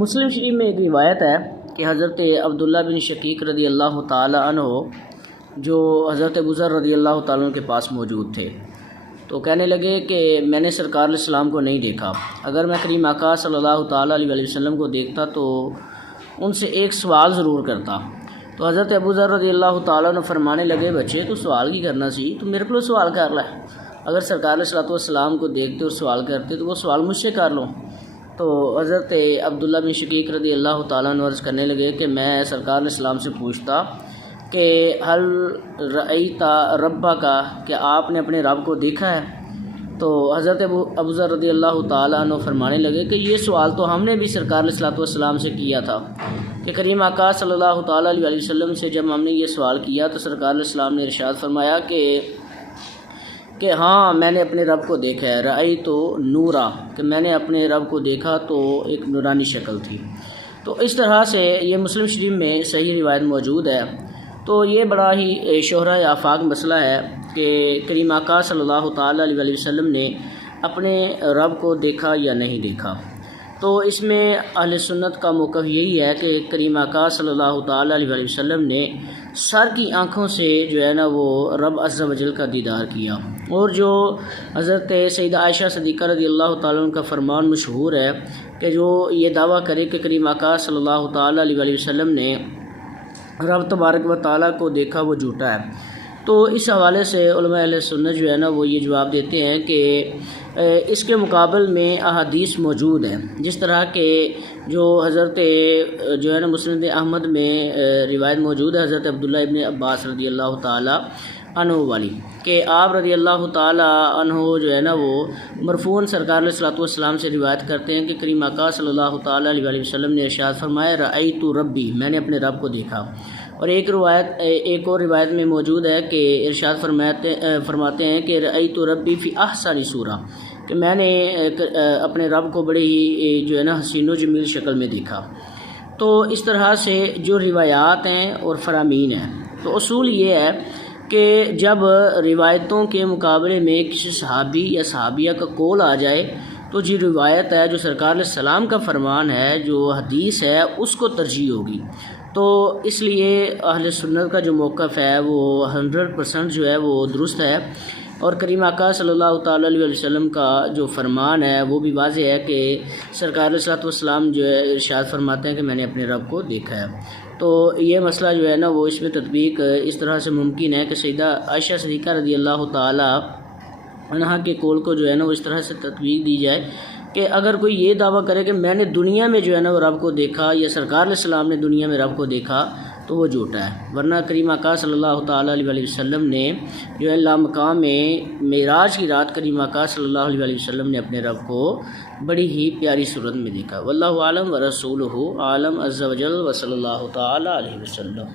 مسلم شریف میں ایک روایت ہے کہ حضرت عبداللہ بن شقیق رضی اللہ تعالی عنہ جو حضرت ابو ذر رضی اللہ تعالیٰ عنہ کے پاس موجود تھے تو کہنے لگے کہ میں نے سرکار علیہ السلام کو نہیں دیکھا، اگر میں کریم آقا صلی اللہ تعالیٰ علیہ وسلم کو دیکھتا تو ان سے ایک سوال ضرور کرتا۔ تو حضرت ابو ذر رضی اللہ تعالیٰ عنہ فرمانے لگے بچے تو سوال کی کرنا سی، تو میرے کو سوال کر لے، اگر سرکار علیہ السلام کو دیکھتے اور سوال کرتے تو وہ سوال مجھ سے کر لو۔ تو حضرت عبداللہ بن شقیق رضی اللہ تعالیٰ عنہ عرض کرنے لگے کہ میں سرکار علیہ السلام سے پوچھتا کہ حل رأیت ربک کا، کہ آپ نے اپنے رب کو دیکھا ہے؟ تو حضرت ابو ذر رضی اللہ تعالیٰ عنہ فرمانے لگے کہ یہ سوال تو ہم نے بھی سرکار علیہ السلام سے کیا تھا کہ کریم آقا صلی اللہ تعالیٰ علیہ وسلم سے جب ہم نے یہ سوال کیا تو سرکار علیہ السلام نے ارشاد فرمایا کہ ہاں میں نے اپنے رب کو دیکھا ہے، رأیت نورا، کہ میں نے اپنے رب کو دیکھا تو ایک نورانی شکل تھی۔ تو اس طرح سے یہ مسلم شریف میں صحیح روایت موجود ہے۔ تو یہ بڑا ہی شہرہ آفاق مسئلہ ہے کہ کریم آقا صلی اللہ تعالیٰ علیہ وسلم نے اپنے رب کو دیکھا یا نہیں دیکھا۔ تو اس میں اہل سنت کا موقف یہی ہے کہ کریم آقا صلی اللہ تعالیٰ علیہ وسلم نے سر کی آنکھوں سے جو ہے نا وہ رب عز و جل کا دیدار کیا، اور جو حضرت سیدہ عائشہ صدیقہ رضی اللہ تعالیٰ عنہ کا فرمان مشہور ہے کہ جو یہ دعویٰ کرے کہ کریم آقا صلی اللہ تعالیٰ علیہ وسلم نے رب تبارک و تعالیٰ کو دیکھا وہ جھوٹا ہے۔ تو اس حوالے سے علماء اہل سنت جو ہے نا وہ یہ جواب دیتے ہیں کہ اس کے مقابل میں احادیث موجود ہیں، جس طرح کہ جو حضرت جو ہے نا مسند احمد میں روایت موجود ہے حضرت عبداللہ ابن عباس رضی اللہ تعالی عنہ والی، کہ آپ رضی اللہ تعالی عنہ جو ہے نا وہ مرفوعاً سرکار علیہ السلام سے روایت کرتے ہیں کہ کریم آقا صلی اللہ تعالی علیہ وسلم نے ارشاد فرمایا رأیت ربی، میں نے اپنے رب کو دیکھا۔ اور ایک اور روایت میں موجود ہے کہ ارشاد فرماتے ہیں کہ رأیت ربی فی احسن صورہ، کہ میں نے اپنے رب کو بڑی ہی جو ہے نا حسین و جمیل شکل میں دیکھا۔ تو اس طرح سے جو روایات ہیں اور فرامین ہیں، تو اصول یہ ہے کہ جب روایتوں کے مقابلے میں کسی صحابی یا صحابیہ کا قول آ جائے تو جو روایت ہے، جو سرکار علیہ السلام کا فرمان ہے، جو حدیث ہے، اس کو ترجیح ہوگی۔ تو اس لیے اہل سنت کا جو موقف ہے وہ 100% جو ہے وہ درست ہے، اور کریم آقا صلی اللہ تعالیٰ علیہ وسلم کا جو فرمان ہے وہ بھی واضح ہے کہ سرکار علیہ السلام جو ہے ارشاد فرماتے ہیں کہ میں نے اپنے رب کو دیکھا ہے۔ تو یہ مسئلہ جو ہے نا وہ اس میں تطبیق اس طرح سے ممکن ہے کہ سیدہ عائشہ صدیقہ رضی اللہ تعالیٰ عنہا کے قول کو جو ہے نا وہ اس طرح سے تطبیق دی جائے کہ اگر کوئی یہ دعویٰ کرے کہ میں نے دنیا میں جو ہے نا وہ رب کو دیکھا، یا سرکار علیہ السلام نے دنیا میں رب کو دیکھا، تو وہ جھوٹا ہے۔ ورنہ کریم آقا صلی اللہ تعالیٰ علیہ وسلم نے جو ہے لامقام میں معراج کی رات کریم آقا صلی اللہ علیہ وسلم نے اپنے رب کو بڑی ہی پیاری صورت میں دیکھا۔ واللہ اعلم ورسولہ اعلم عز و جل، وصلی اللہ تعالیٰ علیہ وسلم۔